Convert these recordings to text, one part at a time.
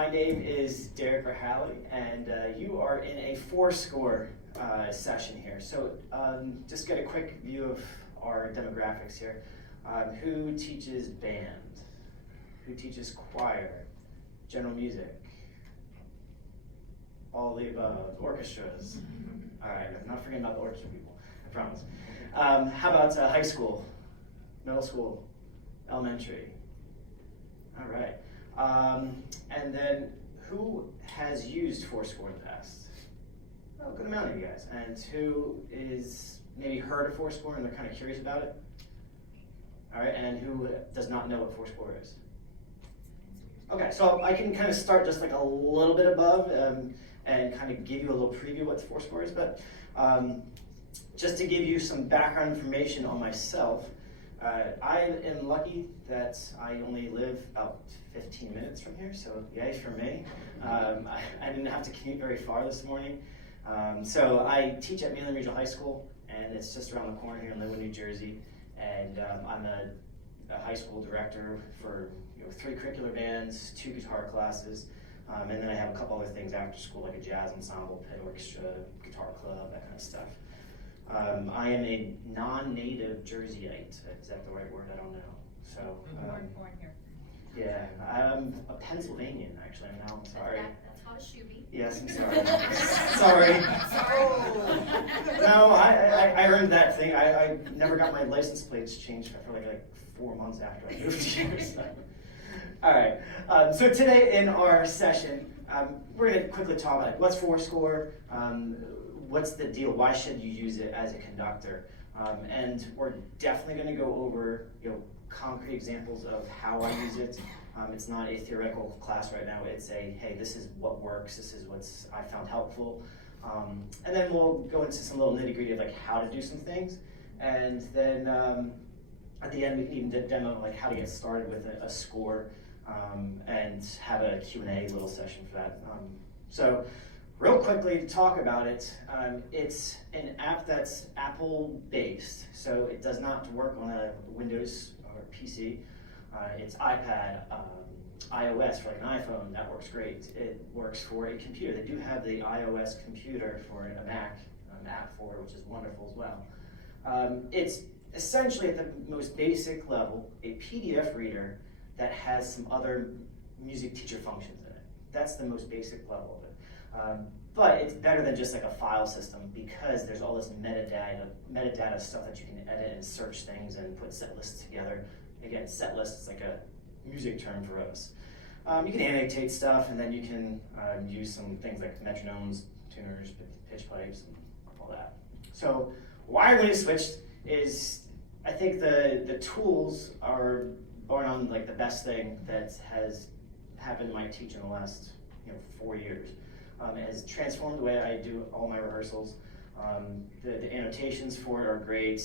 My name is Derek Rahali, and you are in a forScore session here. So just get a quick view of our demographics here. Who teaches band? Who teaches choir? General music? All the above. Orchestras? All right, I'm not forgetting about the orchestra people, I promise. How about high school? Middle school? Elementary? All right. And then who has used forScore in the past? Oh, a good amount of you guys. And who is maybe heard of forScore and they're kind of curious about it? All right, and who does not know what forScore is? Okay, so I can kind of start just like a little bit above and kind of give you a little preview of what forScore is, but just to give you some background information on myself, I am lucky that I only live about 15 minutes from here, so yay for me. I didn't have to commute very far this morning. So I teach at Mainland Regional High School, and it's just around the corner here in Linwood, New Jersey. And I'm a high school director for 3 curricular bands, 2 guitar classes, and then I have a couple other things after school, like a jazz ensemble, pit orchestra, guitar club, that kind of stuff. I am a non-native Jerseyite. Is that the right word? I don't know. So born here. Yeah, I'm a Pennsylvanian actually. I'm sorry. That's how it should be. Yes, I'm sorry. Sorry. No, I earned that thing. I never got my license plates changed for like 4 months after I moved here. So. All right. So today in our session, we're going to quickly talk about what's forScore. What's the deal? Why should you use it as a conductor? And we're definitely going to go over concrete examples of how I use it. It's not a theoretical class right now. It's a, hey, this is what works. This is what I found helpful. And then we'll go into some little nitty-gritty of like how to do some things. And then at the end, we can even demo like how to get started with a score and have a Q&A little session for that. So real quickly to talk about it, it's an app that's Apple-based, so it does not work on a Windows or PC. It's iPad, iOS for like an iPhone, that works great. It works for a computer. They do have the iOS computer for a Mac app for it, which is wonderful as well. It's essentially at the most basic level, a PDF reader that has some other music teacher functions in it. That's the most basic level of it. But it's better than just like a file system because there's all this metadata stuff that you can edit and search things and put set lists together. Again, set lists is like a music term for us. You can annotate stuff, and then you can use some things like metronomes, tuners, pitch pipes, and all that. So why we switched is I think the tools are born on like the best thing that has happened in my teaching in the last 4 years. It has transformed the way I do all my rehearsals. The annotations for it are great.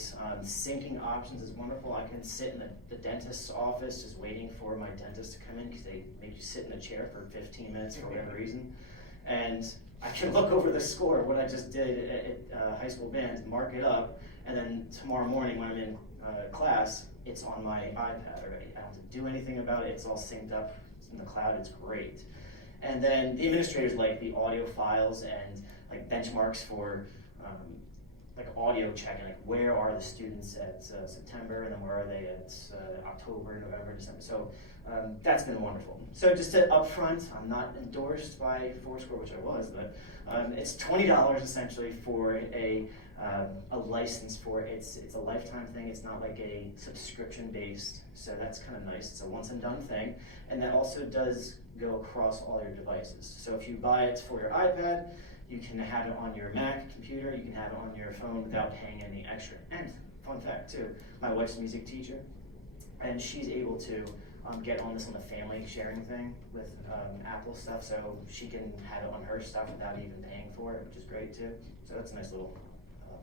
Syncing options is wonderful. I can sit in the dentist's office just waiting for my dentist to come in because they make you sit in a chair for 15 minutes for whatever reason. And I can look over the score, what I just did at high school band, mark it up, and then tomorrow morning when I'm in class, it's on my iPad already. I don't have to do anything about it. It's all synced up in the cloud. It's great. And then the administrators like the audio files and like benchmarks for like audio checking, like where are the students at September, and then where are they at October, November, December. So that's been wonderful. So just to upfront, I'm not endorsed by forScore, which I was, but it's $20 essentially for a license for it. It's a lifetime thing. It's not like a subscription based, so that's kind of nice. It's a once and done thing, and that also does go across all your devices. So if you buy it for your iPad, you can have it on your Mac computer, you can have it on your phone without paying any extra. And fun fact too, my wife's a music teacher, and she's able to get on this on the family sharing thing with Apple stuff, so she can have it on her stuff without even paying for it, which is great too. So that's a nice little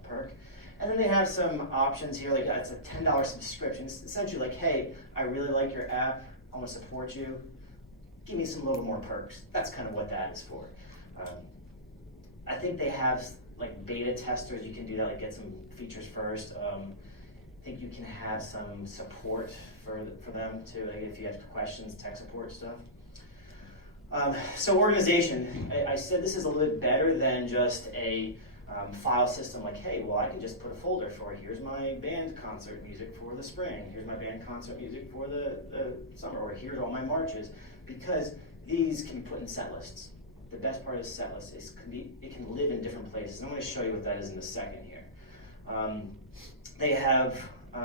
perk. And then they have some options here, like it's a $10 subscription. It's essentially like, hey, I really like your app, I want to support you, give me some little more perks. That's kind of what that is for. I think they have like beta testers, you can do that, like get some features first. I think you can have some support for them too, like if you have questions, tech support stuff. So organization, I said this is a little bit better than just a file system like, hey, well, I can just put a folder for, here's my band concert music for the spring, here's my band concert music for the summer, or here's all my marches, because these can be put in set lists. The best part of set lists is it can live in different places. And I'm going to show you what that is in a second here. They have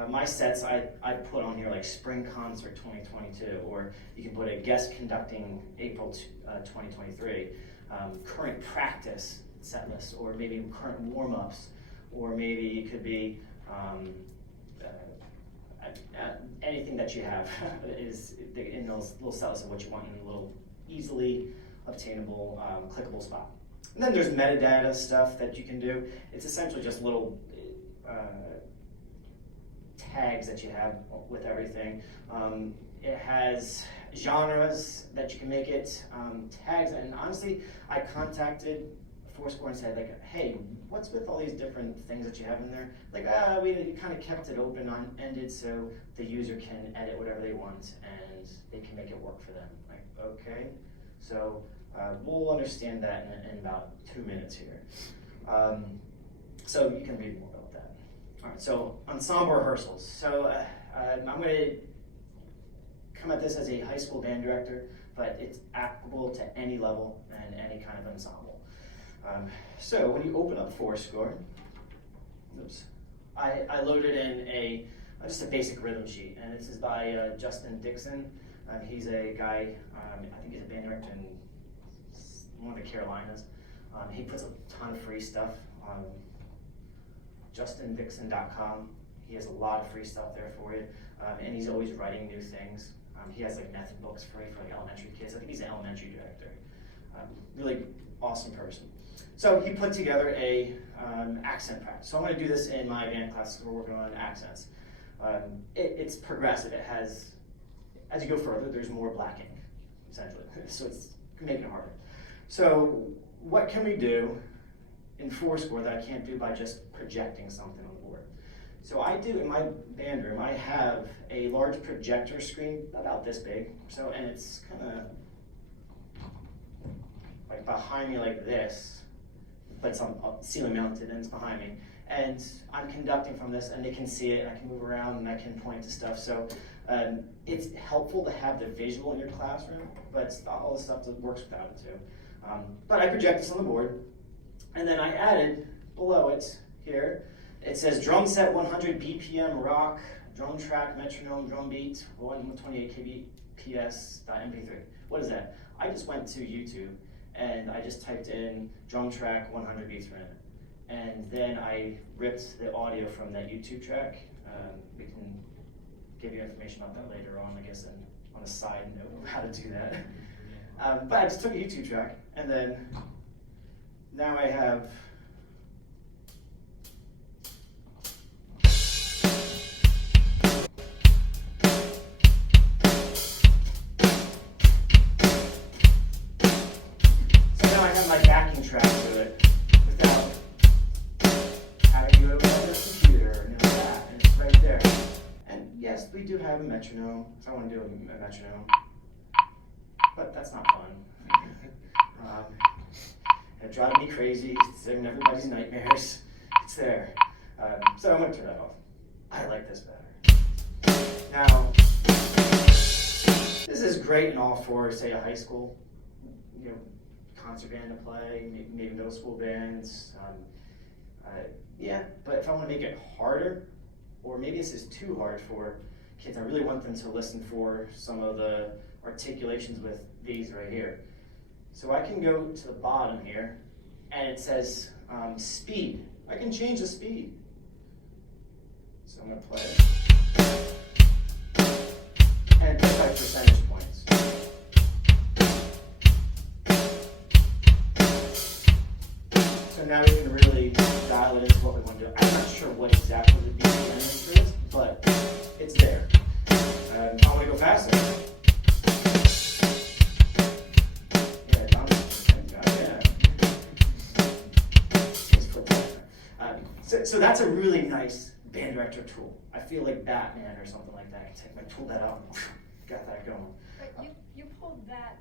my sets I put on here like Spring Concert 2022, or you can put a guest conducting April 2023, current practice set list, or maybe current warm-ups, or maybe it could be anything that you have is in those little set lists of what you want in a little easily obtainable, clickable spot. And then there's metadata stuff that you can do. It's essentially just little tags that you have with everything. It has genres that you can make it, tags, and honestly, I contacted forScore and said, like, hey, what's with all these different things that you have in there? Like, we kind of kept it open-ended so the user can edit whatever they want and they can make it work for them. Like, okay, so we'll understand that in about 2 minutes here. So you can read more about that. All right, so ensemble rehearsals. So I'm going to come at this as a high school band director, but it's applicable to any level and any kind of ensemble. So when you open up forScore, oops, I loaded in just a basic rhythm sheet, and this is by Justin Dixon. He's a guy, I think he's a band director in one of the Carolinas. He puts a ton of free stuff on justindixon.com. He has a lot of free stuff there for you, and he's always writing new things. He has like method books free for like elementary kids. I think he's an elementary director. Really awesome person. So he put together a accent practice. So I'm going to do this in my band class. We're working on accents. It's progressive. It has, as you go further, there's more blacking, essentially. So it's making it harder. So what can we do in forScore that I can't do by just projecting something on the board? So I do, in my band room, I have a large projector screen about this big. So, and it's kind of like behind me like this, but it's on ceiling mounted and it's behind me. And I'm conducting from this, and they can see it, and I can move around, and I can point to stuff. So it's helpful to have the visual in your classroom, but it's not all the stuff that works without it too. But I project this on the board, and then I added below it here, it says drum set 100 BPM rock, drum track, metronome, drum beat, 128 kbps.mp3. What is that? I just went to YouTube, and I just typed in drum track 100 beats per minute. And then I ripped the audio from that YouTube track. We can give you information about that later on, I guess, and on a side note of how to do that. But I just took a YouTube track, and then now I have my backing track to it without having to go to another computer or anything like that, and it's right there. And yes, we do have a metronome, so I want to do a metronome, but that's not fun. It drives me crazy, it's in everybody's nightmares, it's there. So I'm going to turn that off. I like this better. Now, this is great and all for, say, a high school, concert band to play, maybe middle school bands. Yeah, but if I want to make it harder, or maybe this is too hard for kids, I really want them to listen for some of the articulations with these right here. So I can go to the bottom here, and it says speed. I can change the speed. So I'm going to play it. And it's by percentage points. So now we can really dial it into what we want to do. I'm not sure what exactly the BPM is, but it's there. I want to go faster. Yeah, so that's a really nice band director tool. I feel like Batman or something like that. I pulled that out, got that going. But you pulled that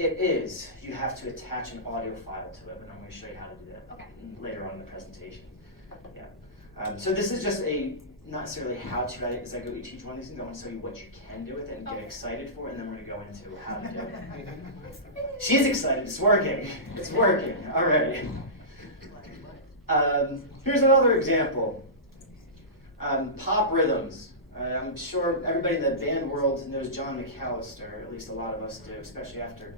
It is. You have to attach an audio file to it, and I'm going to show you how to do that Okay. later on in the presentation. Yeah. So this is just not necessarily how to write it, as I go each one of these things. I want to show you what you can do with it and get Okay. excited for it, and then we're going to go into how to do it. She's excited. It's working. It's working already. Here's another example. Pop rhythms. I'm sure everybody in the band world knows John McAllister, at least a lot of us do, especially after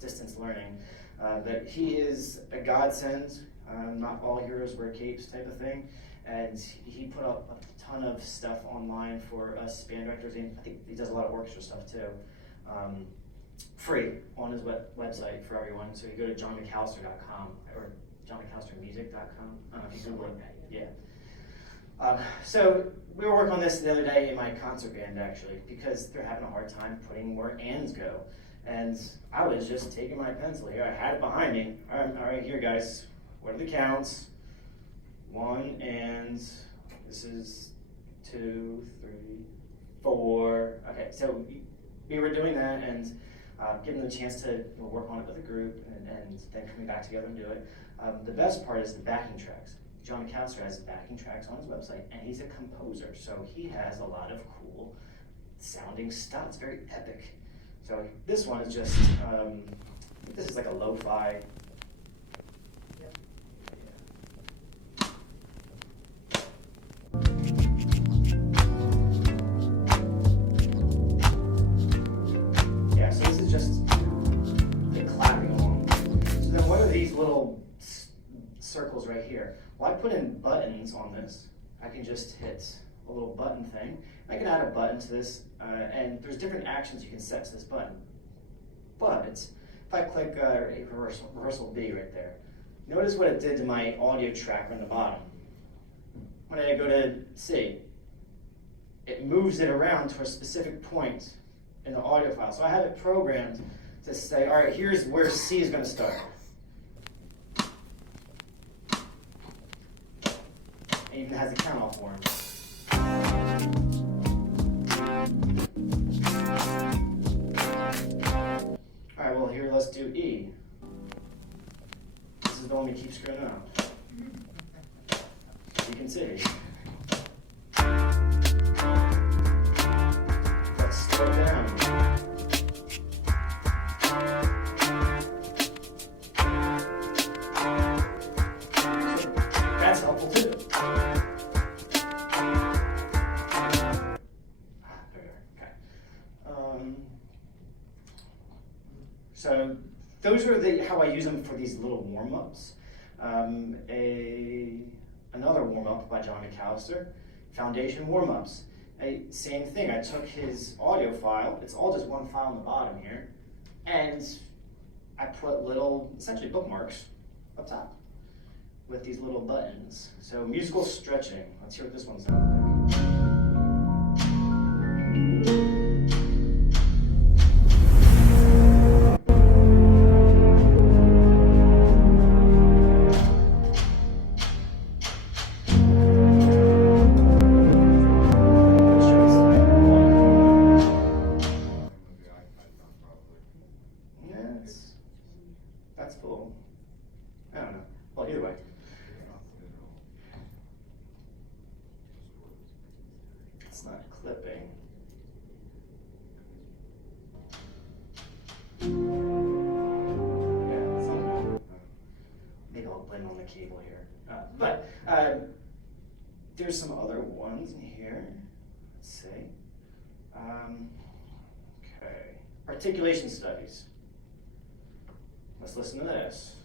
distance learning. That he is a godsend, not all heroes wear capes type of thing. And he put up a ton of stuff online for us band directors, and I think he does a lot of orchestra stuff too. Free on his website for everyone. So you go to johnmcallister.com or johnmcallistermusic.com. I don't know if you Google it. Yeah. So we were working on this the other day in my concert band actually, because they're having a hard time putting where ands go. And I was just taking my pencil here. I had it behind me. All right, here guys. What are the counts? 1 and this is 2, 3, 4. Okay, so we were doing that and giving them a chance to work on it with a group and then coming back together and do it. The best part is the backing tracks. John McAllister has backing tracks on his website, and he's a composer, so he has a lot of cool sounding stuff. It's very epic. So this one is just, this is like a lo-fi. Yeah, so this is just the clapping along. So then what are these little circles right here? Well, I put in buttons on this. I can just hit a little button thing. I can add a button to this, and there's different actions you can set to this button. But if I click rehearsal B right there, notice what it did to my audio track on the bottom. When I go to C, it moves it around to a specific point in the audio file. So I have it programmed to say, all right, here's where C is going to start. It even has a count off for him. All right, well here, let's do E. This is the one we keep screwing up. You can see. Let's slow down. That's helpful too. So those are how I use them for these little warm-ups. Another warm-up by John McAllister, Foundation Warm-Ups. Same thing, I took his audio file, it's all just one file on the bottom here, and I put little, essentially bookmarks up top with these little buttons. So musical stretching, let's hear what this one sounds like. That's cool. I don't know. Well, either way. It's not clipping. Yeah, maybe I'll blame on the cable here. But there's some other ones in here. Let's see. Okay. Articulation studies. Let's listen to this.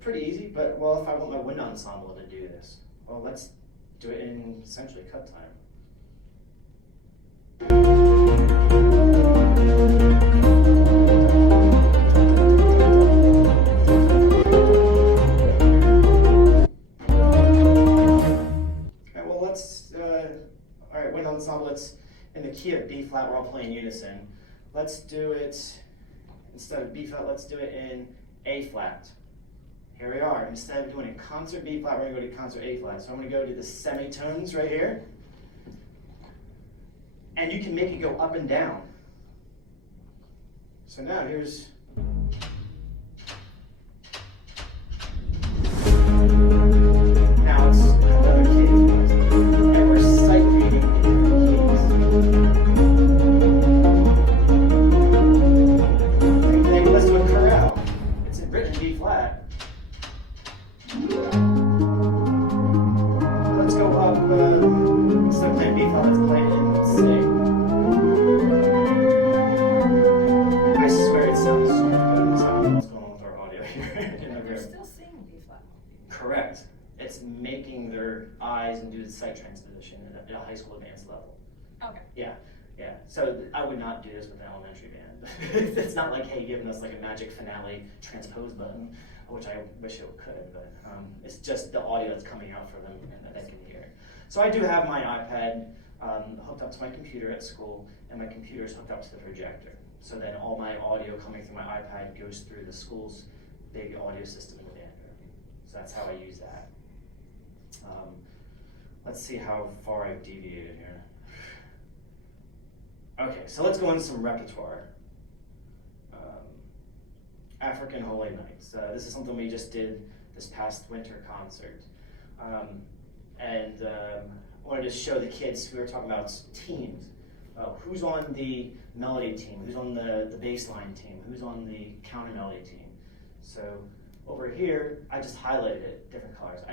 Pretty easy, but well, if I want my wind ensemble to do this, well, let's do it in essentially cut time. Alright, wind ensemble, it's in the key of B flat, we're all playing unison. Let's do it, instead of B flat, let's do it in A flat. Here we are. Instead of doing a concert B flat, we're going to go to concert A flat. So I'm going to go to the semitones right here. And you can make it go up and down. So now here's... Now it's another key. And we're sight reading in different keys. Same thing, let's do a chorale. It's written B flat. Let's go up, instead of playing B flat, let's play it in C. I swear it sounds so much better than sound. What's going on with our audio here in the They're room? still singing B flat. Correct. It's making their eyes and do the sight transposition at a high school advanced level. Okay. Yeah, yeah. So I would not do this with an elementary band. It's not like, hey, giving us like a magic finale transpose button, which I wish it could, but it's just the audio that's coming out for them and that they can hear. So I do have my iPad hooked up to my computer at school, and my computer is hooked up to the projector. So then all my audio coming through my iPad goes through the school's big audio system in the band room. So that's how I use that. Let's see how far I've deviated here. Okay, so let's go into some repertoire. African Holy Nights. This is something we just did this past winter concert. I wanted to show the kids, we were talking about teams. Who's on the melody team? Who's on the bass line team? Who's on the counter melody team? So over here, I just highlighted it different colors.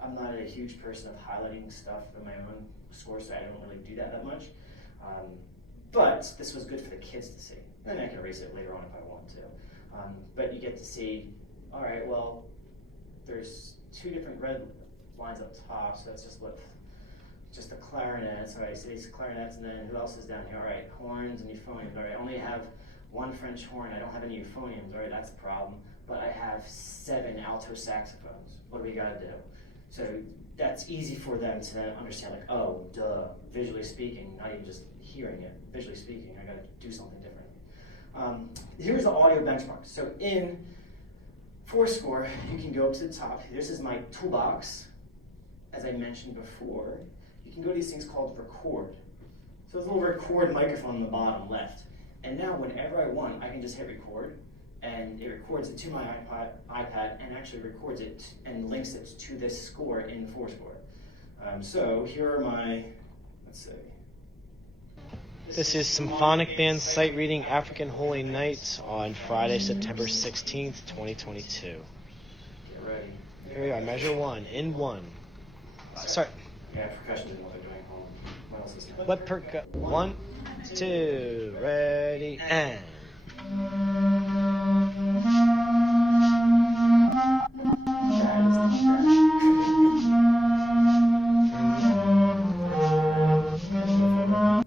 I'm not a huge person of highlighting stuff in my own score, so I don't really do that much. But this was good for the kids to see. And I can erase it later on if I want to. But you get to see, all right, well, there's two different red lines up top, so that's just the clarinets. All right, so these clarinets, and then who else is down here? All right, horns and euphoniums. All right, I only have one French horn. I don't have any euphoniums. All right, that's a problem. But I have 7 alto saxophones. What do we got to do? So that's easy for them to understand, like, oh, duh, visually speaking, not even just hearing it. Visually speaking, I got to do something different. Here's the audio benchmark. So in forScore, you can go up to the top. This is my toolbox, as I mentioned before. You can go to these things called record. So there's a little record microphone on the bottom left. And now whenever I want, I can just hit record, and it records it to my iPad and actually records it and links it to this score in forScore. So here are my, let's see. This is Symphonic Band Sight Reading African Holy Nights on Friday, September 16th, 2022. Get ready. Here we are, measure 1, in 1. Start. Yeah, percussion didn't know what they're doing. What else is there? What 1, 2, ready, and. That is not bad.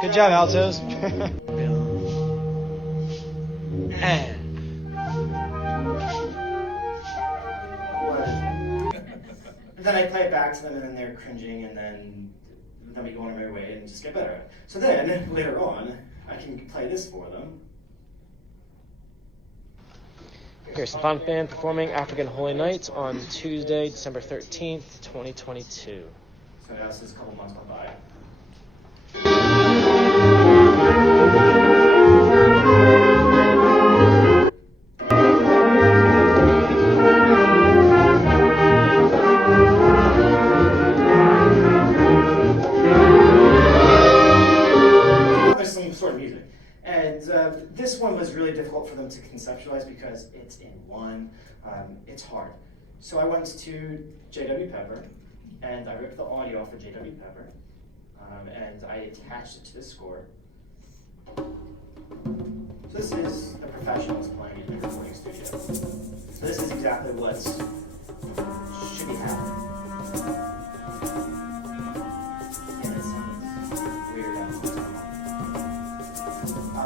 Good job, altos. And. Then I play it back to them, and then they're cringing, and then we go on our merry way and just get better. So then, later on, I can play this for them. Here's Symphonic Band performing African Holy Nights on Tuesday, December 13th, 2022. So now this is a couple months went by. This one was really difficult for them to conceptualize because it's in one. It's hard. So I went to J.W. Pepper, and I ripped the audio off of J.W. Pepper, and I attached it to the score. So this is the professionals playing in the recording studio. So this is exactly what should be happening. And it sounds weird out of the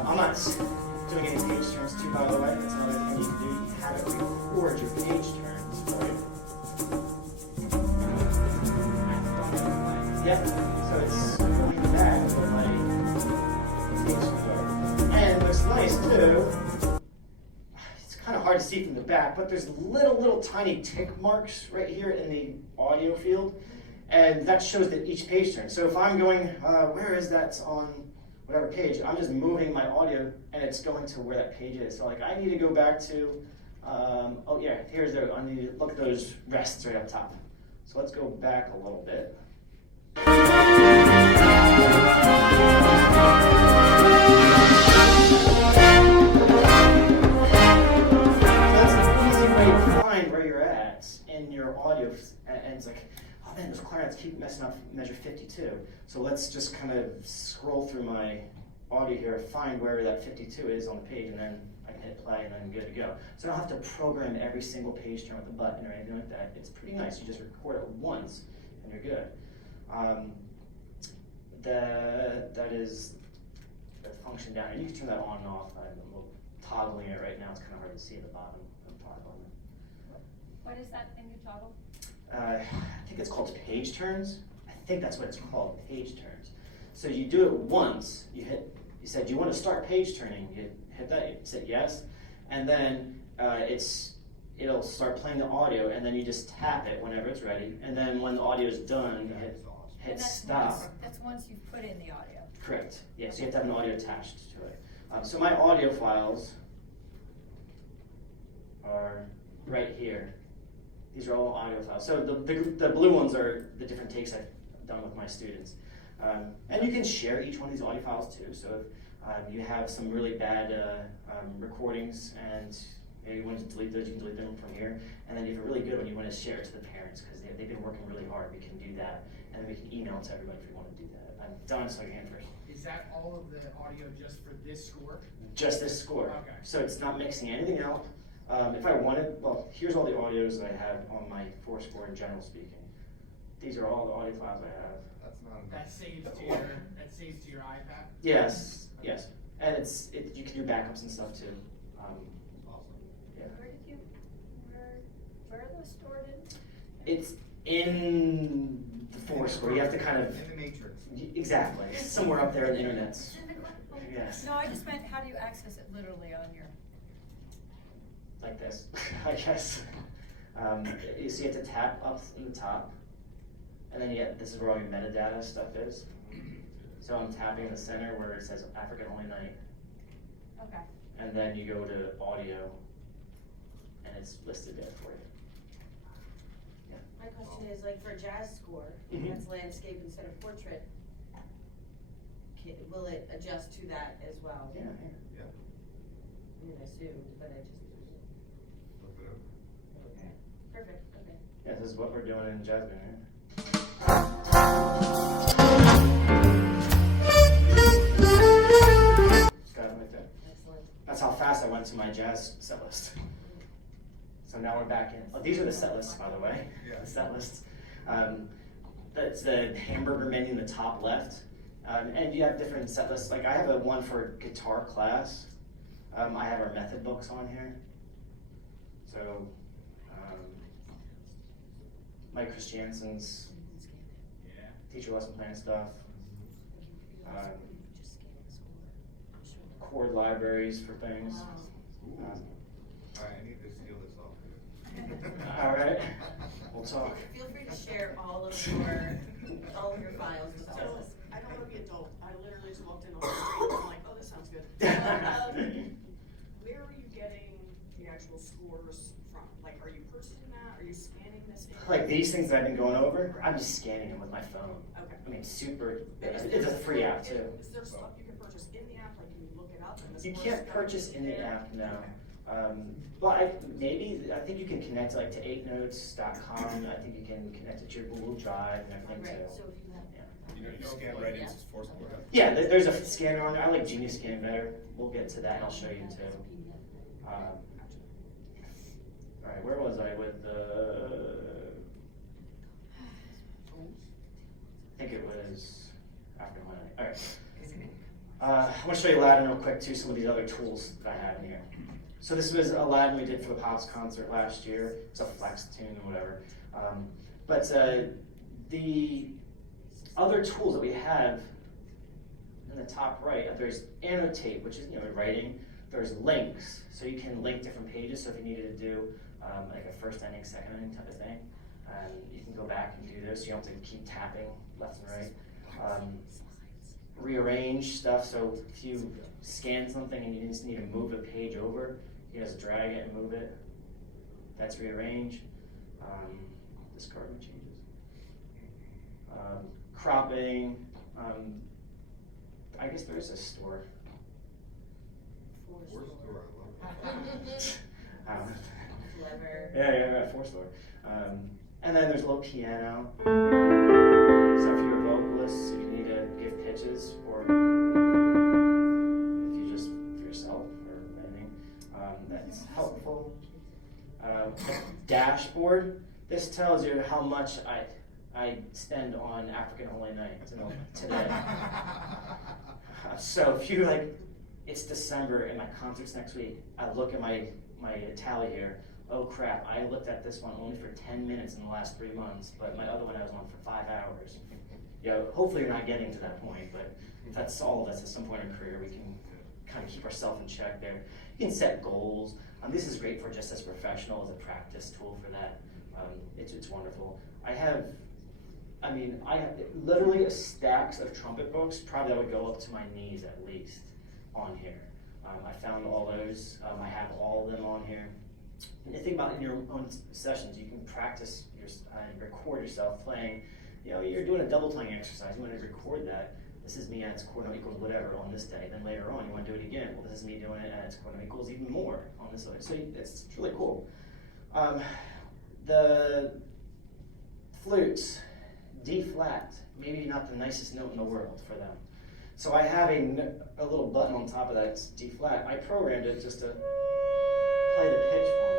I'm not doing any page turns too, by the way. That's another thing you can do. You have it record your page turns, right? Yep. So it's going back with my page turn. And it looks nice too. hard to see from the back, but there's little tiny tick marks right here in the audio field, and that shows that each page turn. So if I'm going, where is that on whatever page, I'm just moving my audio and it's going to where that page is. So like I need to go back to, oh yeah, I need to look at those rests right up top. So let's go back a little bit. Where you're at in your audio, and it's like, oh man, those clarinets keep messing up measure 52. So let's just kind of scroll through my audio here, find where that 52 is on the page, and then I can hit play and I'm good to go. So I don't have to program every single page turn with a button or anything like that. It's pretty nice. You just record it once and you're good. That is the function down here. You can turn that on and off. I'm toggling it right now. It's kind of hard to see at the bottom. What is that thing you toggle? I think it's called page turns. I think that's what it's called, page turns. So you do it once, you said you want to start page turning, you hit that, you say yes, and then it'll start playing the audio, and then you just tap it whenever it's ready, and then when the audio is done, you hit stop. That's once you've put in the audio. Correct, yeah, so you have to have an audio attached to it. So my audio files are right here. These are all audio files. So the blue ones are the different takes I've done with my students. And you can share each one of these audio files too. So if you have some really bad recordings and maybe you want to delete those, you can delete them from here. And then you have a really good one, you want to share it to the parents because they've been working really hard. We can do that. And then we can email it to everybody if we want to do that. Don, so your hand first. Is that all of the audio just for this score? Just this score. Okay. So it's not mixing anything out. If I wanted, well, here's all the audios that I have on my forScore in general speaking. These are all the audio files I have. That's not that saves to your iPad? Yes, yes. And you can do backups and stuff too. Awesome. Yeah. Where are those stored in? It's in the forScore. You have to kind of. In the matrix. Exactly. Somewhere up there in the internet. Yes. No, I just meant how do you access it literally on your. Like this, I guess. You see, you have to tap up in the top, and then this is where all your metadata stuff is. So I'm tapping in the center where it says African Holy Night. Okay. And then you go to audio, and it's listed there for you. Yeah. My question is, like for a jazz score, that's landscape instead of portrait, will it adjust to that as well? Yeah. I mean, I assumed, but I just. Okay. Perfect. Okay. Yeah, this is what we're doing in jazz band, right? Just got it right there. Excellent. That's how fast I went to my jazz set list. So now we're back in. Oh, these are the set lists, by the way. Yeah. The set lists. That's the hamburger menu in the top left. And you have different set lists. Like I have one for guitar class. I have our method books on here. So, Mike Christiansen's teacher lesson plan stuff. Chord libraries for things. Alright, I need to seal this off. All right, we'll talk. Feel free to share all of your files with us. So, I don't want to be adult. I literally just walked in on the street and I'm like, oh, this sounds good. Where are you getting the actual scores from? Like, are you purchasing that? Are you scanning this in? Like these things that I've been going over, I'm just scanning them with my phone. Okay. I mean, super, And it's a free app too. Is there stuff you can purchase in the app? Like, can you look it up? And the You scores can't go purchase in the there? app, no. Well, I think you can connect like to 8notes.com. I think you can connect it to your Google Drive and everything Right, too. so if you have. Yeah. Scan right into forScore. Yeah, there's a scanner on there. I like GeniusScan better. We'll get to that and I'll show you too. All right, where was I with I think it was after my, all right. I want to show you Aladdin real quick too, some of these other tools that I have in here. So this was Aladdin we did for the Pops concert last year. It's a flex tune or whatever. But the other tools that we have in the top right, there's annotate, which is writing. There's links, so you can link different pages. So if you needed to do like a first ending, second ending type of thing, you can go back and do those. So you don't have to keep tapping left and right. Rearrange stuff. So if you scan something and you just need to move a page over, you just drag it and move it. That's rearrange. Discard my changes. Cropping. I guess there is a store. forScore, I love it. Clever. Yeah, forScore. And then there's a little piano. So if you're a vocalist, if you need to give pitches, or if you just for yourself or anything, that's helpful. Dashboard. This tells you how much I spend on African Holy Night today. So if you it's December and my concert's next week, I look at my tally here. Oh crap, I looked at this one only for 10 minutes in the last 3 months, but my other one I was on for 5 hours. Hopefully you're not getting to that point, but if that's all of us at some point in our career, we can kind of keep ourselves in check there. You can set goals. This is great for just as a professional, as a practice tool for that. It's wonderful. I have literally stacks of trumpet books, probably that would go up to my knees at least on here. I found all those. I have all of them on here. And you think about in your own sessions, you can practice record yourself playing. You're doing a double tongue exercise. You want to record that. This is me at its chord note equals whatever on this day. Then later on, you want to do it again. Well, this is me doing it at its chord note equals even more on this day. So it's really cool. The flutes, D flat, maybe not the nicest note in the world for them. So I have a little button on top of that, it's D flat. I programmed it just to play the pitch for me.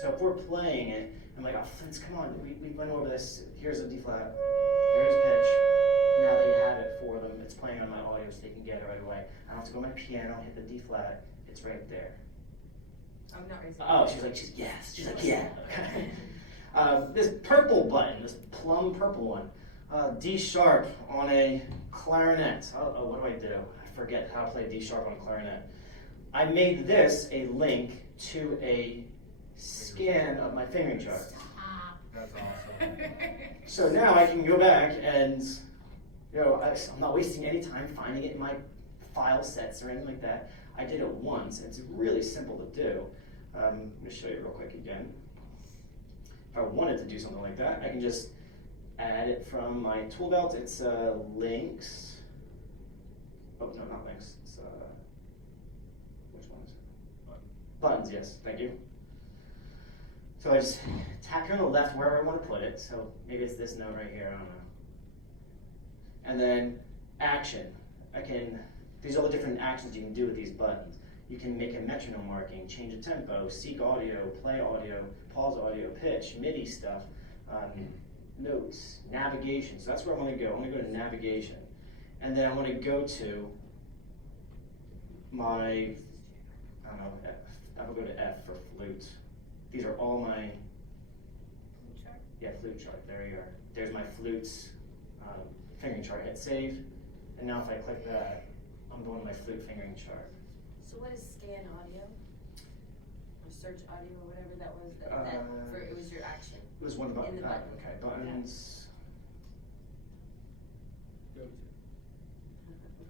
So if we're playing it, I'm like, oh, flutes, come on, we went over this. Here's a D flat, here's pitch. Now they have it for them. It's playing on my audio so they can get it right away. I don't have to go to my piano, hit the D flat. It's right there. I'm not raising. Oh, she's like, yes. She's like, yeah. This purple button, this plum purple one, D sharp on a clarinet. Oh, what do? I forget how to play D sharp on a clarinet. I made this a link to a scan of my fingering chart. That's awesome. So now I can go back and, I'm not wasting any time finding it in my file sets or anything like that. I did it once, and it's really simple to do. I'm going to show you real quick again. If I wanted to do something like that, I can just add it from my tool belt. It's links. Oh, no, not links. It's, which one is it? Buttons, yes, thank you. So I just tap here on the left wherever I want to put it. So maybe it's this note right here, I don't know. And then action. These are all the different actions you can do with these buttons. You can make a metronome marking, change a tempo, seek audio, play audio, pause audio, pitch, MIDI stuff, notes, navigation. So that's where I want to go. I want to go to navigation. And then I want to go to my, I don't know, F. I will go to F for flute. These are all my, Flute chart? yeah, flute chart. There you are. There's my flutes fingering chart. Hit save. And now if I click that, I'm going to my flute fingering chart. So what is scan audio? Or search audio, or whatever that was, it was your action? It was one button. In the button. Okay, buttons.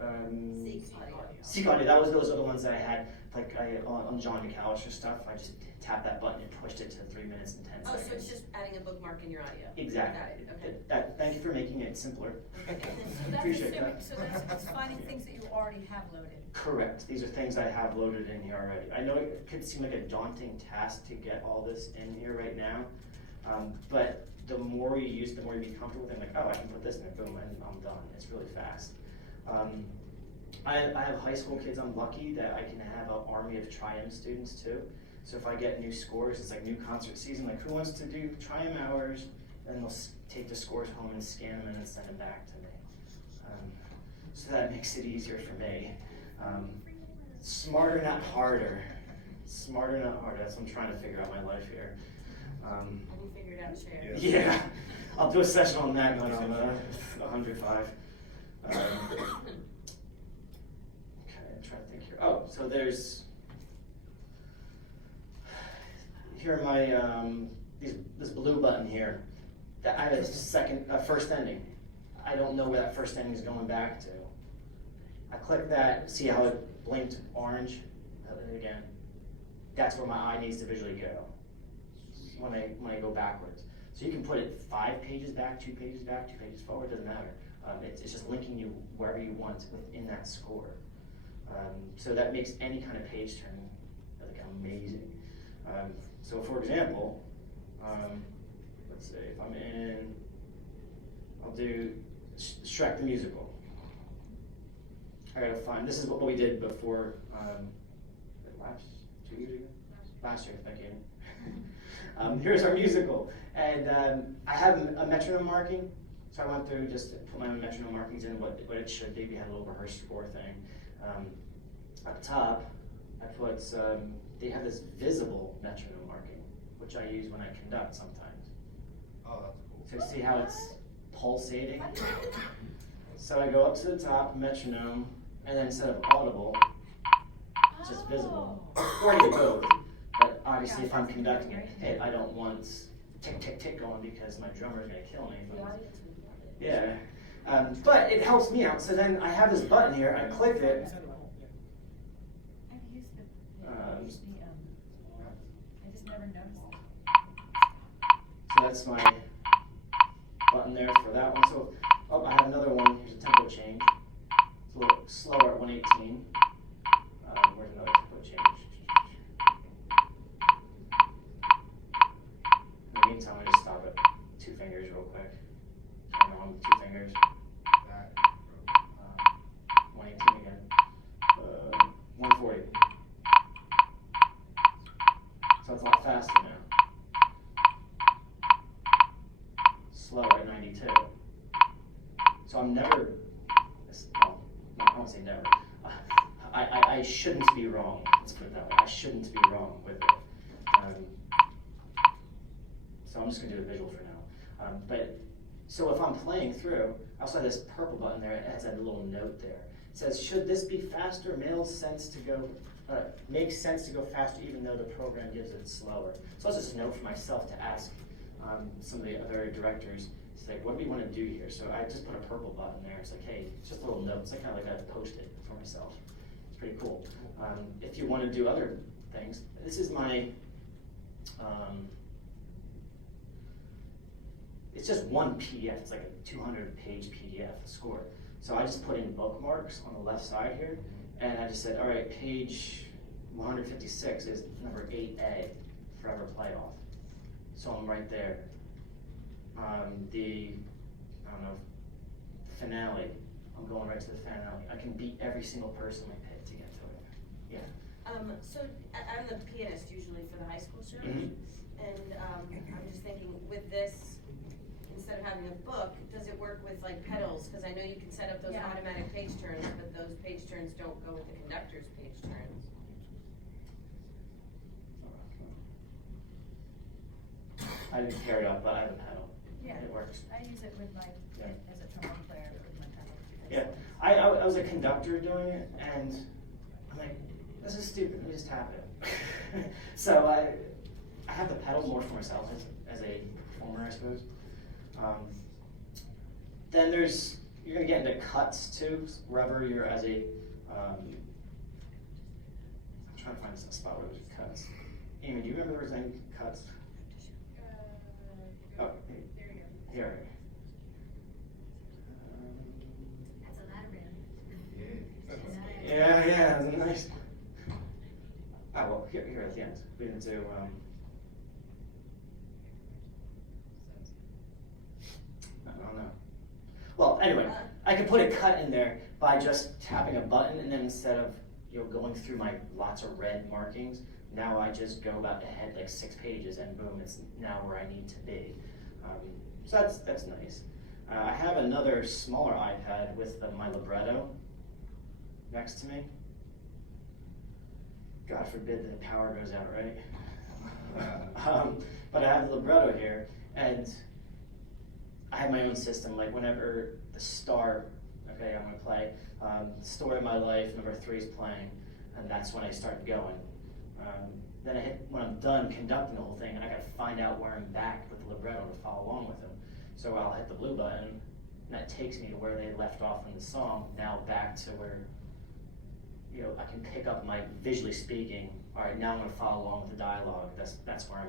Seek audio. Seek audio. That was those other ones that I had, on John McAllister stuff. I just tapped that button and pushed it to 3 minutes and 10 Oh, seconds. so it's just adding a bookmark in your audio? Exactly. Got it, okay. Thank you for making it simpler. Okay. So Appreciate that's that. so that's finding things that you already have loaded. Correct. These are things I have loaded in here already. I know it could seem like a daunting task to get all this in here right now, but the more you use, the more you be comfortable with it. Like, oh, I can put this in there, boom, and I'm done. It's really fast. I have high school kids. I'm lucky that I can have an army of Tri-M students too. So if I get new scores, it's like new concert season, like who wants to do Tri-M hours? And they'll take the scores home and scan them and then send them back to me. So that makes it easier for me. Smarter, not harder. Smarter, not harder. That's what I'm trying to figure out in my life here. Have you figured out share? Yeah, I'll do a session on that when I'm 105. Okay, I'm trying to think here. Oh, so there's here are my, this blue button here, that I have a first ending. I don't know where that first ending is going back to. I click that, see how it blinked orange? Again, that's where my eye needs to visually go when I go backwards. So you can put it 5 pages back, 2 pages back, 2 pages forward, doesn't matter. It's just linking you wherever you want within that score. So that makes any kind of page turn like amazing. So for example, let's say if I'm in, I'll do Shrek the Musical. I gotta find, this is what we did before, last 2 years ago? Last year, thank you. Here's our musical. And I have a metronome marking. So I went through just to put my own metronome markings in what it should be. We had a little rehearsed score thing. At the top, I put, they have this visible metronome marking, which I use when I conduct sometimes. Oh, that's cool. So see how it's pulsating? So I go up to the top, metronome, and then instead of audible, it's just visible. Or you both. But obviously if I'm conducting it, hey, I don't want tick, tick, tick going because my drummer is going to kill me. Yeah. But it helps me out. So then I have this button here, I click it. I've used the, I just never noticed it. So that's my button there for that one. So, oh, I have another one. Here's a tempo change. It's a little slower at 118. Where's another tempo change? In the meantime, I just stop at 2 fingers real quick. Turn on with 2 fingers. 118 again. 140. So it's a lot faster now. Slower at 92. So I'm never, well, I won't say never. I shouldn't be wrong. Let's put it that way. I shouldn't be wrong with it. So I'm just going to do a visual for now. But so if I'm playing through, I also have this purple button there. It has that little note there. It says, should this be faster? Makes sense to go faster even though the program gives it slower. So it's just a note for myself to ask some of the other directors. It's like, what do we want to do here? So I just put a purple button there. It's like, hey, it's just a little note. It's like kind of like a post-it for myself. It's pretty cool. If you want to do other things, this is my, it's just one PDF. It's like a 200-page PDF score. So I just put in bookmarks on the left side here, and I just said, all right, page 156 is number 8A, Forever Playoff. So I'm right there. I don't know, finale. I'm going right to the finale. I can beat every single person I pick to get to it. Yeah. So I'm the pianist usually for the high school shows, and I'm just thinking with this, instead of having a book, does it work with like pedals? Because I know you can set up those automatic page turns, but those page turns don't go with the conductor's page turns. I didn't pair it up, but I have a pedal. Yeah. It works. I use it with my, as a trombone player with my pedal. Yeah, I was a conductor doing it, and I'm like, this is stupid, let me just tap it. So I have the pedal more for myself as a performer, I suppose. Then you're gonna get into cuts too, wherever you're as a, I'm trying to find a spot where there's cuts. Amy, do you remember there was any cuts? Oh, There you go. here. That's a ladder band. Yeah, it's nice. Oh, well, here at the end. We didn't do, I don't know. Well, anyway, I could put a cut in there by just tapping a button, and then instead of going through my lots of red markings, now I just go about ahead like 6 pages, and boom, it's now where I need to be. So that's nice. I have another smaller iPad with my libretto next to me. God forbid that the power goes out, right? But I have the libretto here, and I have my own system. Like whenever the star, okay, I'm gonna play, Story of My Life, number 3 is playing, and that's when I start going. then I hit, when I'm done conducting the whole thing, I gotta find out where I'm back with the libretto to follow along with them. So I'll hit the blue button, and that takes me to where they left off in the song, now back to where, you know, I can pick up my, visually speaking, all right, now I'm gonna follow along with the dialogue, that's where I'm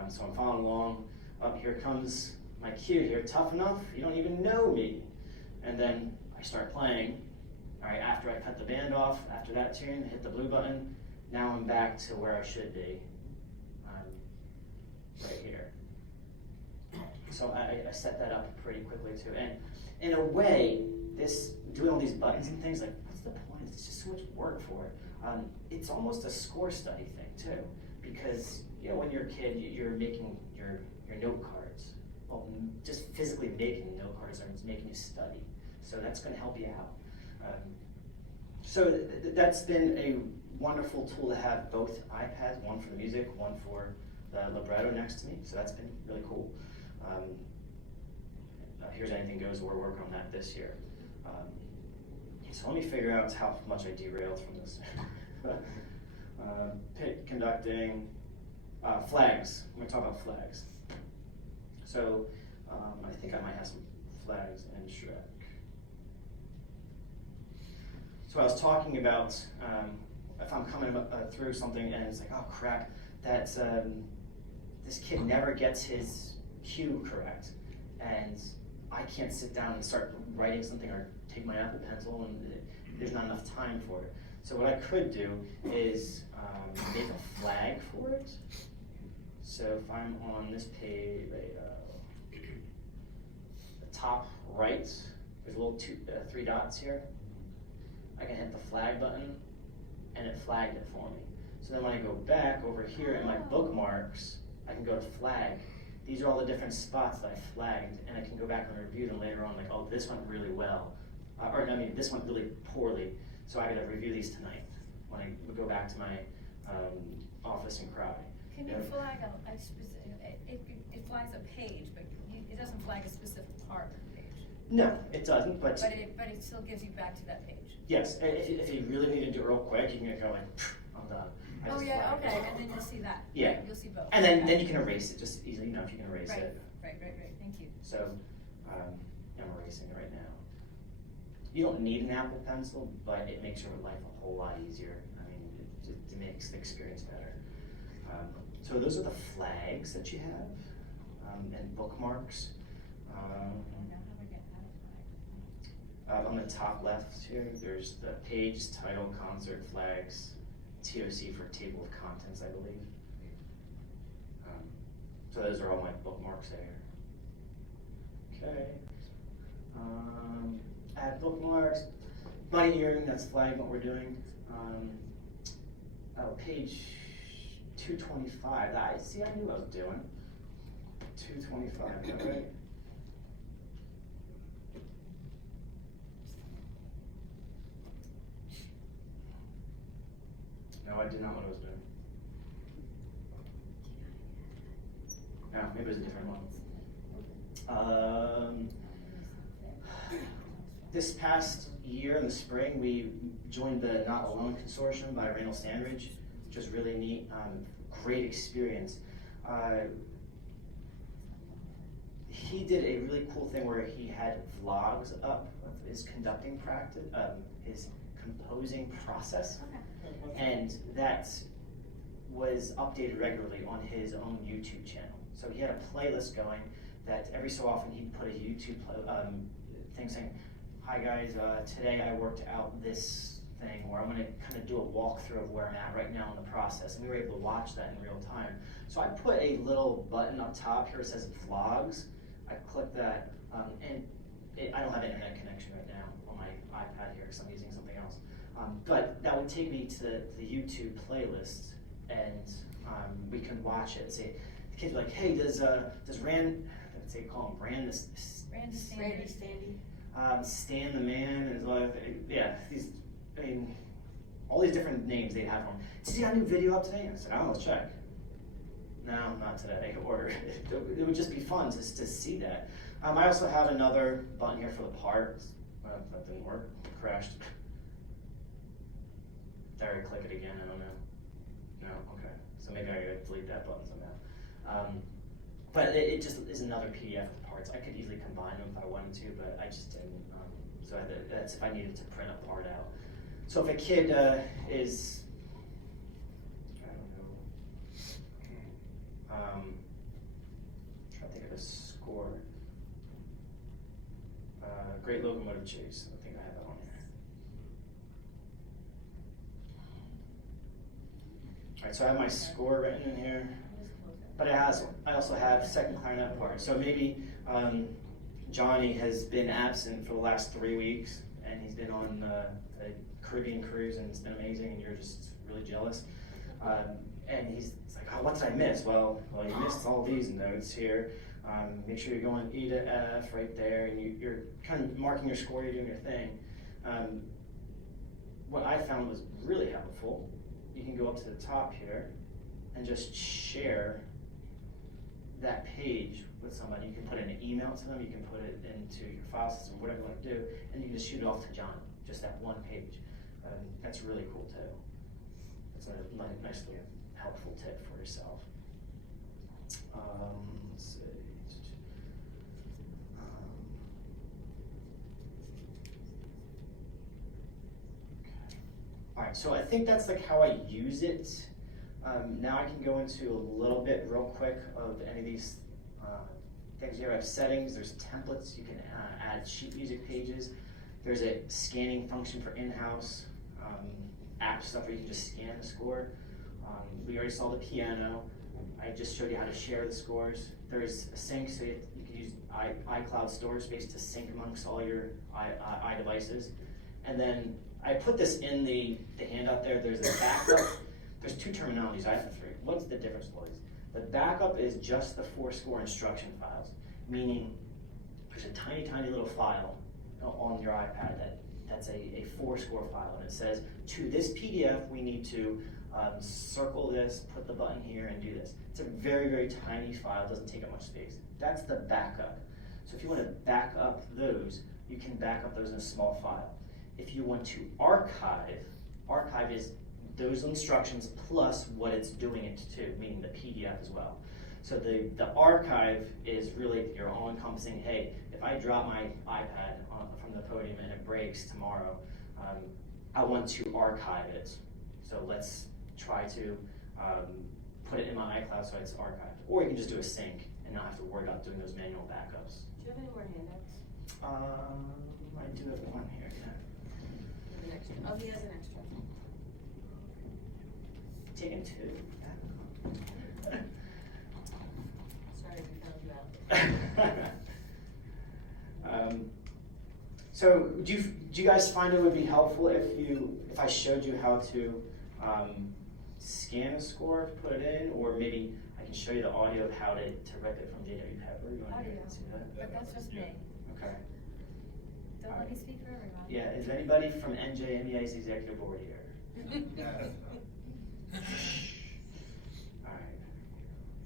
at. So I'm following along, up here comes my cue here, tough enough, you don't even know me. And then I start playing, all right, after I cut the band off, after that tune, hit the blue button, now I'm back to where I should be, right here. So I set that up pretty quickly too. And in a way, this, doing all these buttons and things, like, what's the point? It's just so much work for it. It's almost a score study thing too, because, you know, when you're a kid, you're making your note cards. Well, just physically making the note cards is making you study. So that's gonna help you out. So that's been a wonderful tool to have both iPads, one for the music, one for the libretto next to me. So that's been really cool. Here's Anything Goes, we're working on that this year. So let me figure out how much I derailed from this. Pick conducting, flags. I'm gonna talk about flags. So I think I might have some flags in Shrek. So I was talking about if I'm coming through something and it's like, oh crap, that's this kid never gets his cue correct, and I can't sit down and start writing something or take my Apple Pencil, and there's not enough time for it. So what I could do is make a flag for it. So if I'm on this page, the top right, there's a little three dots here. I can hit the flag button, and it flagged it for me. So then when I go back over here in my bookmarks, I can go to flag. These are all the different spots that I flagged, and I can go back and review them later on, like, oh, this went really well. Or I mean, this went really poorly, so I gotta review these tonight when I go back to my office and cry. Can you flag a specific, it flags a page, but it doesn't flag a specific part of the page? No, it doesn't, but it still gives you back to that page? yes, if you really need to do it real quick, you can go like, I'm done. I Oh just yeah, flagged it. okay, and then you'll see that. Yeah. Right, you'll see both. And then Okay. you can erase it just easily, you know, if you can erase Right, it. right, thank you. So I'm erasing it right now. You don't need an Apple Pencil, but it makes your life a whole lot easier. I mean, it makes the experience better. So those are the flags that you have, and bookmarks. And now how do I get out of flag? On the top left here, there's the page, title, concert, flags, TOC for table of contents, I believe. So those are all my bookmarks there. Okay. Add bookmarks. Bunny earring, that's flagging what we're doing. Page 225. I knew what I was doing. 225, is that right? No, I did not know what I was doing. No, maybe it was a different one. This past year in the spring, we joined the Not Alone Consortium by Randall Sandridge, which was really neat, great experience. He did a really cool thing where he had vlogs up of his conducting practice, his composing process, and that was updated regularly on his own YouTube channel. So he had a playlist going that every so often he'd put a YouTube thing saying, hi guys, today I worked out this thing where I'm gonna kind of do a walkthrough of where I'm at right now in the process, and we were able to watch that in real time. So I put a little button up top here that says vlogs. I click that, and I don't have an internet connection right now on my iPad here because I'm using something else. But that would take me to the YouTube playlist, and we can watch it. Say, the kids are like, hey, does Rand, let's say call him Rand, Randy Standy. Stan the Man, and yeah, all these different names they have for him. Did you got a new video up today? I said, oh, let's check. No, not today, or it would just be fun just to see that. I also have another button here for the parts. That didn't work, crashed. Did I click it again? I don't know. No, okay. So maybe I gotta delete that button somehow. But it just is another PDF with parts. I could easily combine them if I wanted to, but I just didn't. So that's if I needed to print a part out. So if a kid is, I don't know, trying to think of a score. Great Locomotive Chase. I think I have that on here. All right, so I have my score written in here, but I also have second clarinet part. So maybe Johnny has been absent for the last 3 weeks, and he's been on a Caribbean cruise, and it's been amazing, and you're just really jealous. And he's like, oh, what did I miss? Well, you missed all these notes here. Make sure you're going E to F right there, and you're kind of marking your score, you're doing your thing. What I found was really helpful, you can go up to the top here and just share that page with somebody. You can put in an email to them, you can put it into your file system, whatever you want to do, and you can just shoot it off to John, just that one page. That's really cool too. It's a nicely helpful tip for yourself. Let's see. All right, so I think that's like how I use it. Now I can go into a little bit real quick of any of these things here. I have settings, there's templates, you can add sheet music pages. There's a scanning function for in-house app stuff where you can just scan the score. We already saw the piano. I just showed you how to share the scores. There's a sync, so you can use iCloud storage space to sync amongst all your iDevices. And then I put this in the handout there. There's a backup. There's two terminologies, I have three. What's the difference, boys? The backup is just the forScore instruction files, meaning there's a tiny, tiny little file on your iPad that's a forScore file, and it says, to this PDF, we need to circle this, put the button here, and do this. It's a very, very tiny file, doesn't take up much space. That's the backup. So if you want to back up those, you can back up those in a small file. If you want to archive is those instructions plus what it's doing it to, meaning the PDF as well. So the archive is really your all-encompassing, hey, if I drop my iPad from the podium and it breaks tomorrow, I want to archive it. So let's try to put it in my iCloud so it's archived. Or you can just do a sync and not have to worry about doing those manual backups. Do you have any more handouts? I do have one here, yeah. An extra. Oh, he has an extra. Taking two. Sorry, we found you out. So do you guys find it would be helpful if I showed you how to scan a score, put it in, or maybe I can show you the audio of how to rip it from J.W. Pepper? You want to Audio, see that? but that's just me. Okay. Don't let me speak for everyone. Yeah, is anybody from NJMEA's executive board here? All right.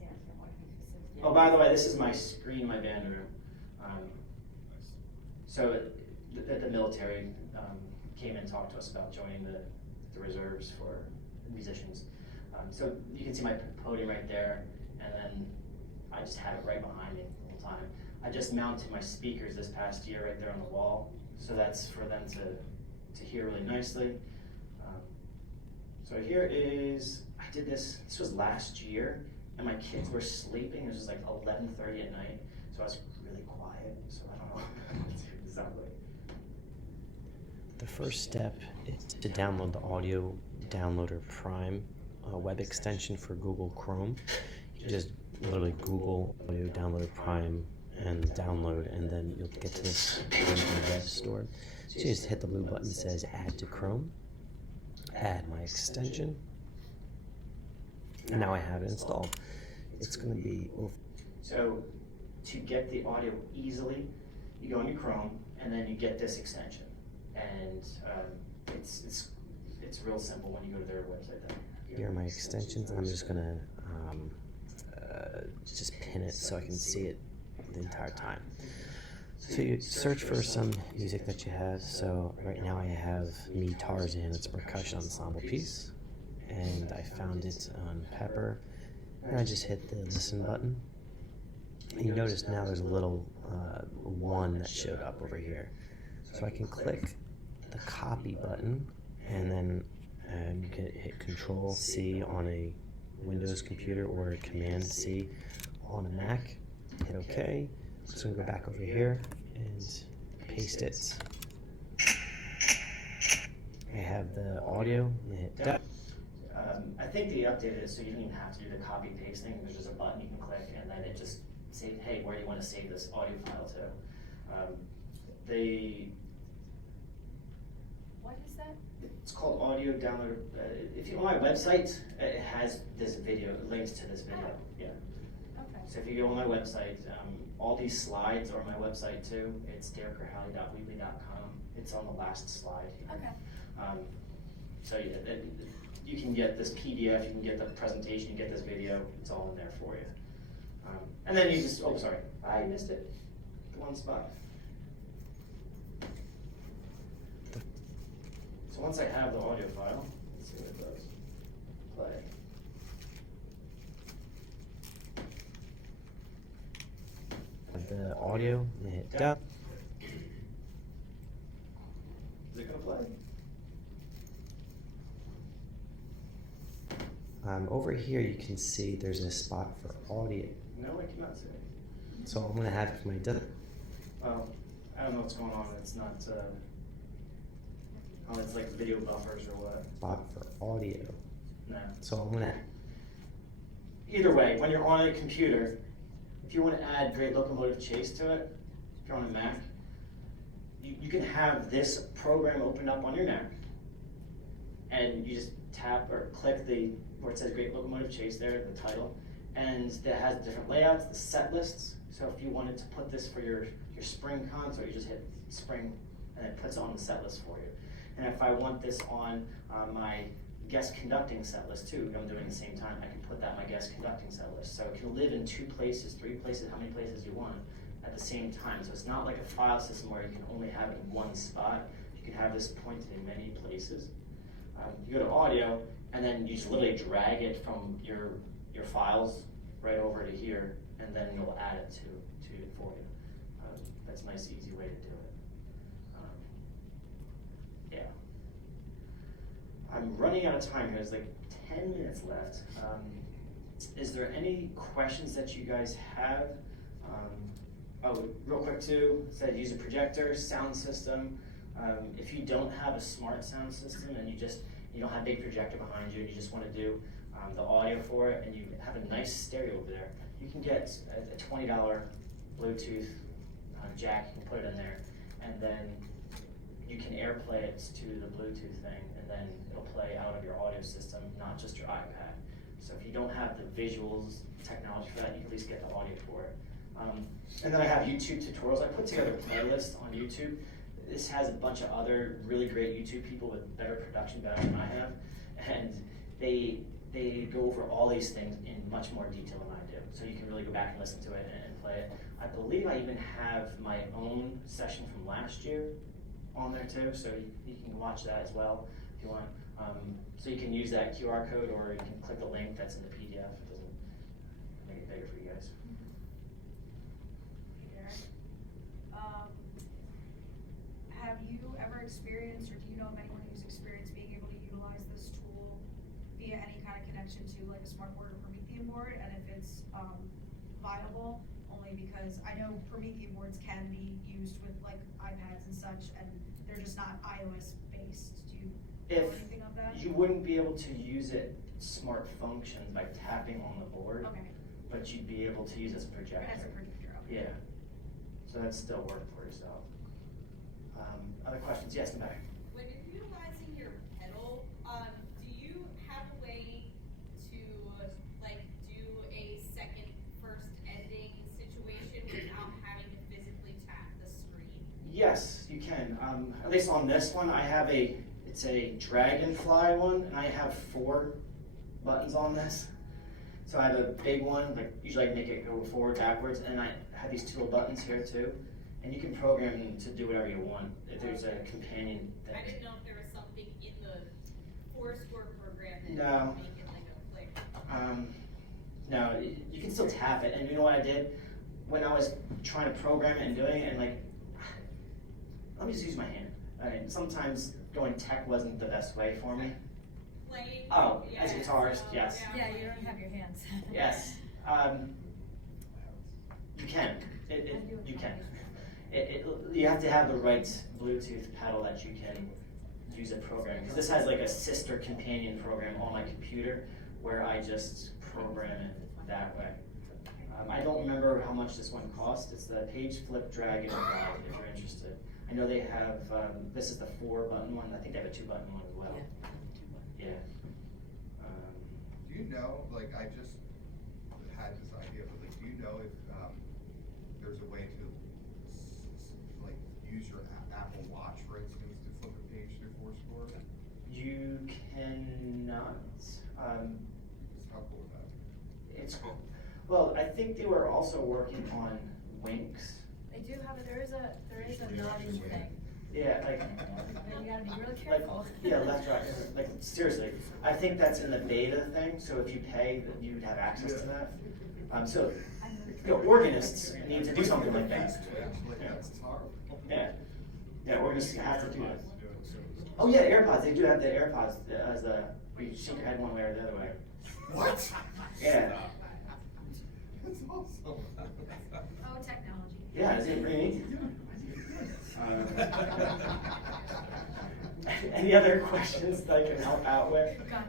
Yeah, if you're wanting to sit. Oh, by the way, this is my screen in my band room. So the military came and talked to us about joining the reserves for musicians. So you can see my podium right there, and then I just have it right behind me the whole time. I just mounted my speakers this past year right there on the wall, so that's for them to hear really nicely. So here is, I did this was last year, and my kids were sleeping. It was just like 11:30 at night, so I was really quiet, so I don't know what to sound like. The first step is to download the Audio Downloader Prime web extension for Google Chrome. You just literally Google Audio Downloader Prime and download, and then you'll get to this in the web store. So you just hit the blue button that says Add to Chrome, add my extension, and now I have it installed. It's going to be... So to get the audio easily, you go into Chrome, and then you get this extension. And it's real simple when you go to their website. Here are my extensions. I'm just going to just pin it so I can see it the entire time. So you search for some music that you have. So right now I have Me Tarzan. It's a percussion ensemble piece. and I found it on Pepper, and I just hit the listen button. And you notice now there's a little 1 that showed up over here. So I can click the copy button, and then you can hit Control C on a Windows computer or Command C on a Mac. Hit OK. So I'm going to go back over here and paste it. I have the audio. And hit done. I think they updated it so you don't even have to do the copy pasting. There's just a button you can click, and then it just says, hey, where do you want to save this audio file to? What is that? It's called Audio Downloader. If you on my website, it has this video, links to this video. Yeah. Okay. So if you go on my website, all these slides are on my website too. It's derekkerhalley.weebly.com. It's on the last slide here. Okay. So yeah, you can get this PDF, you can get the presentation, you get this video. It's all in there for you. And then you just, oh sorry, I missed it. The one spot. So once I have the audio file, let's see what it does. Play. The audio, and hit done. Is it gonna play? Over here you can see there's a spot for audio. No, I cannot see it. So I'm going to have it for my Well, I don't know what's going on. It's not, oh, it's like video buffers or what. spot for audio. No. So I'm going to Either way, when you're on a computer, if you want to add Great Locomotive Chase to it, if you're on a Mac, you can have this program opened up on your Mac, and you just tap or click where it says Great Locomotive Chase there, the title, and that has different layouts, the set lists. So if you wanted to put this for your spring concert, you just hit spring, and it puts it on the set list for you. And if I want this on my guest conducting set list too, I'm doing it at the same time, I can put that on my guest conducting set list. So it can live in 2 places, 3 places, how many places you want at the same time. So it's not like a file system where you can only have it in one spot. You can have this pointed in many places. You go to audio, and then you just literally drag it from your files right over to here, and then you'll add it to it for you. That's a nice, easy way to do it. Yeah. I'm running out of time here. There's like 10 minutes left. Is there any questions that you guys have? Oh, real quick too, said use a projector, sound system. If you don't have a smart sound system and you don't have a big projector behind you and you just want to do the audio for it and you have a nice stereo over there, you can get a $20 Bluetooth jack, you can put it in there, and then you can AirPlay it to the Bluetooth thing, and then it'll play out of your audio system, not just your iPad. So if you don't have the visuals technology for that, you can at least get the audio for it. And then I have YouTube tutorials. I put together a playlist on YouTube. This has a bunch of other really great YouTube people with better production value than I have, and they go over all these things in much more detail than I do. So you can really go back and listen to it and play it. I believe I even have my own session from last year on there too, so you can watch that as well if you want. So you can use that QR code, or you can click the link that's in the PDF. It doesn't make it bigger for you guys. Have you ever experienced, or do you know of anyone who's experienced being able to utilize this tool via any kind of connection to like a smartboard or Promethean board, and if it's viable? Only because I know Promethean boards can be used with like iPads and such, and they're just not iOS based. Do you know anything of that? You wouldn't be able to use it smart functions by tapping on the board, Okay. but you'd be able to use it as a projector. As a projector, okay. Yeah. So that's still work for yourself. Other questions? Yes, in the back. When you're utilizing your pedal, do you have a way to like do a first editing situation without having to physically tap the screen? Yes, you can. At least on this one, it's a dragonfly one, and I have 4 buttons on this. So I have a big one, like usually I make it go forward, backwards, and I have these 2 little buttons here too. And you can program them to do whatever you want. If there's a companion thing. I didn't know if there was something in the forScore program and No. make it like a click? No, you can still tap it, and you know what I did? When I was trying to program it and doing it, and like, let me just use my hand. I mean, sometimes going tech wasn't the best way for me. Playing? Oh, Yeah, as a guitarist, yes. Yeah, you don't have your hands. Yes, you can, you can. You have to have the right Bluetooth pedal that you can use a program, because this has like a sister companion program on my computer where I just program it that way. I don't remember how much this one cost. It's the Page Flip Dragon Guide, if you're interested. I know they have, this is the 4-button one. I think they have a 2-button one as well. Yeah. Do you know, like, I just had this idea, but like, do you know if there's a way to like use your Apple Watch, for instance, to flip a page through forScore? You cannot. How cool is that? It's cool. Well, I think they were also working on Winks. They do have, there is a nodding thing. Yeah, like, But you gotta be really like, careful. yeah, left, right, like, seriously. I think that's in the beta thing, so if you pay, you'd have access to that. So, you know, organists need to do something like that. Actually, that's horrible. Yeah, yeah, organists have to do that. Oh yeah, AirPods, they do have the AirPods as a, you shake your head one way or the other way. What? Yeah. That's awesome. Oh, technology. Yeah, is it really? Any other questions that I can help out with? God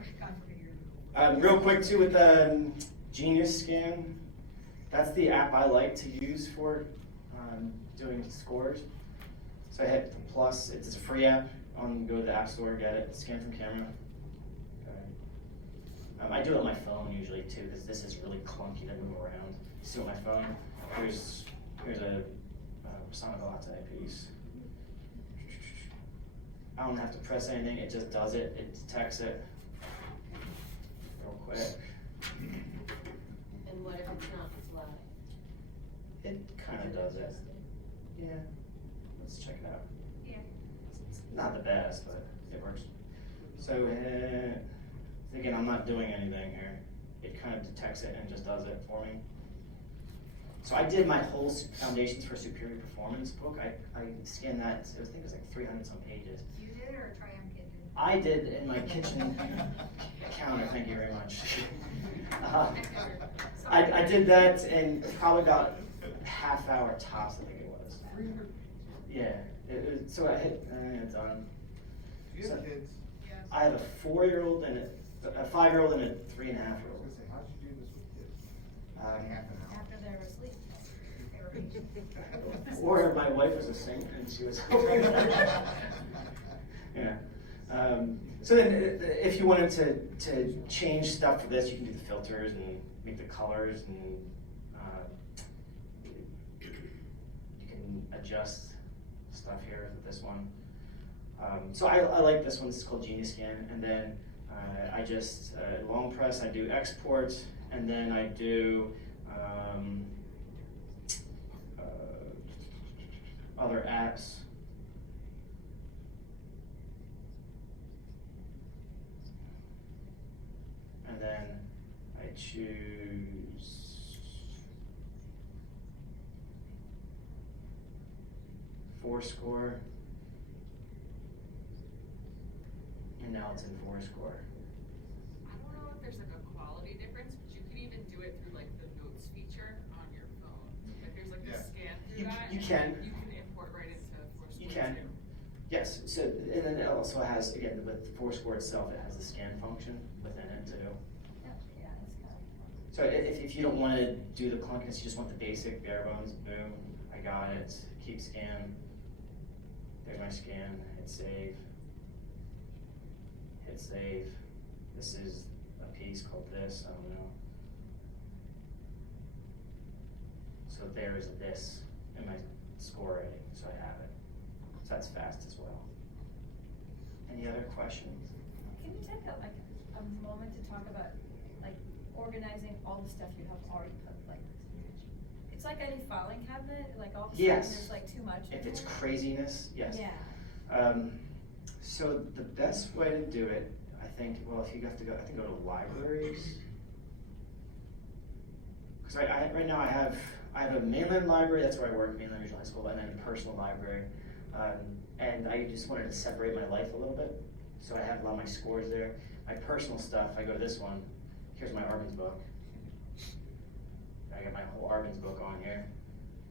forbid you're. Real quick too with GeniusScan, that's the app I like to use for doing scores. So I hit the plus, it's a free app. Go to the App Store, get it, scan from camera. Okay. I do it on my phone usually too, because this is really clunky to move around. See on my phone, here's a Persona Latte piece. I don't have to press anything, it just does it, it detects it real quick. And what if it's not fly? It kind of does it. Yeah, let's check it out. Yeah. It's not the best, but it works. So, again, I'm not doing anything here. It kind of detects it and just does it for me. So I did my whole Foundations for Superior Performance book. I scanned that, I think it was like 300 some pages. You did or Triumph Kid did? I did in my kitchen counter, thank you very much. I did that in probably about half hour tops, I think it was. Yeah, so I hit, it's done. Do you have kids? I have a 4-year-old and a 5-year-old and a 3.5-year-old. I was gonna say, how'd you do this with kids? Half an hour. After they're asleep. Or my wife was a saint and she was yeah. So then if you wanted to change stuff for this, you can do the filters and make the colors and you can adjust stuff here with this one. So I like this one, this is called GeniusScan, and then I just long press, I do export, and then I do other apps. And then I choose forScore. And now it's in forScore. I don't know if there's like a quality difference, but you can even do it through like the notes feature on your phone. Like there's like a scan through that. You and can. You can import right into forScore. You can. Too. Yes, so, and then it also has, again, with forScore itself, it has a scan function within it too. Yeah, it's kind of. So if you don't want to do the clunkiness, you just want the basic bare bones, boom, I got it, keep scan. There's my scan, hit save. Hit save. This is a piece called this, I don't know. So there's this in my score rating, so I have it. So that's fast as well. Any other questions? Can you take a moment to talk about like organizing all the stuff you have already put, like, it's like any filing cabinet, like all of a sudden Yes. there's like too much. If it's in there. craziness, yes. Yeah. So the best way to do it, I think, well, if you have to go, I think go to libraries. Because right now I have a mainland library, that's where I work, mainland regional high school, and then a personal library. And I just wanted to separate my life a little bit. So I have a lot of my scores there. My personal stuff, I go to this one. Here's my Arbenz book. I got my whole Arbenz book on here.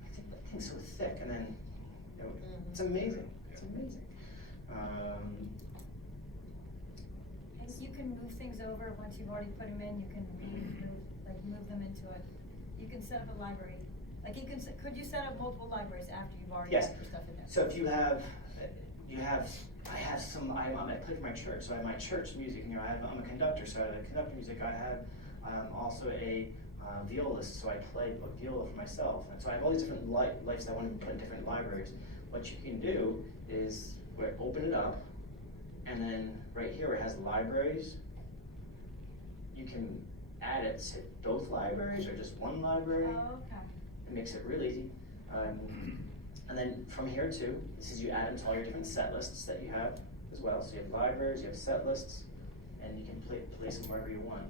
I think that thing's so thick, and then it's amazing. It's amazing. And you can move things over once you've already put them in. You can move them into it. You can set up a library. Like could you set up multiple libraries after you've already Yes. put your stuff in there? So if I have some, I play for my church, so I have my church music, I'm a conductor, so I have the conductor music, I'm also a violist, so I play viola for myself, and so I have all these different lights that I want to put in different libraries. What you can do is open it up, and then right here where it has libraries, you can add it to both libraries or just one library. Oh, okay. It makes it real easy. And then from here too, this is you add them to all your different set lists that you have as well. So you have libraries, you have set lists, and you can place them wherever you want.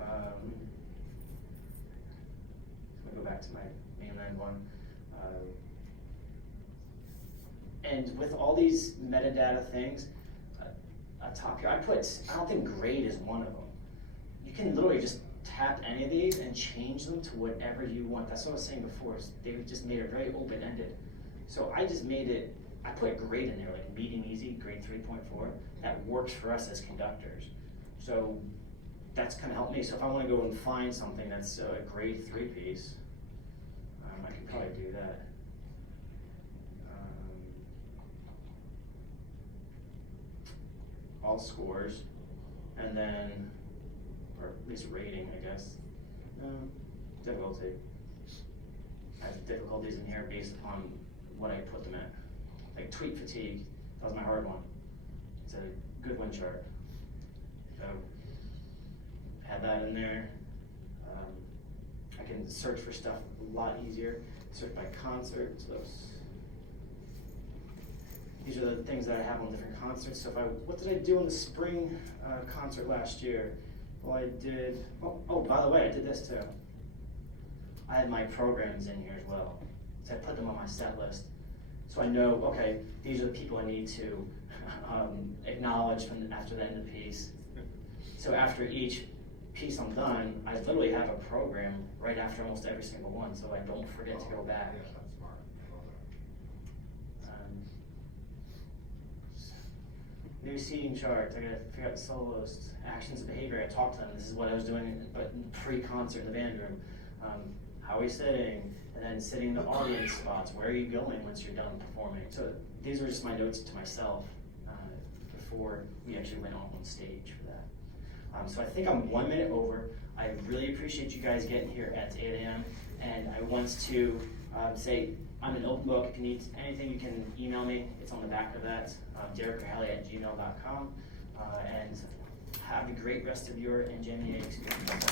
I'm gonna go back to my mainland one. And with all these metadata things, top here, I don't think grade is one of them. You can literally just tap any of these and change them to whatever you want. That's what I was saying before. They just made it very open-ended. So I just made it, I put grade in there, like medium easy, grade 3.4. That works for us as conductors. So that's kind of helped me. So if I want to go and find something that's a grade 3 piece, I can probably do that. All scores, and then, or at least rating, I guess. Difficulty. I have difficulties in here based upon what I put them at. Like tweet fatigue, that was my hard one. It's a good one chart. So, have that in there. I can search for stuff a lot easier. Search by concert, so these are the things that I have on different concerts. So what did I do in the spring concert last year? Well, I did, oh, by the way, I did this too. I had my programs in here as well. So I put them on my set list. So I know, okay, these are the people I need to acknowledge after the end of the piece. So after each piece I'm done, I literally have a program right after almost every single one, so I don't forget to go back. Yeah, that's smart. I love that. New seating chart, I gotta figure out the soloist, actions and behavior, I talked to them, this is what I was doing, but pre-concert in the band room. How are we sitting? And then sitting in the audience spots, where are you going once you're done performing? So these were just my notes to myself before we actually went on stage for that. So I think I'm 1 minute over. I really appreciate you guys getting here at 8 a.m. And I want to say, I'm an open book. If you need anything, you can email me. It's on the back of that, derekkerhaley@gmail.com. And have a great rest of your Ingenia experience.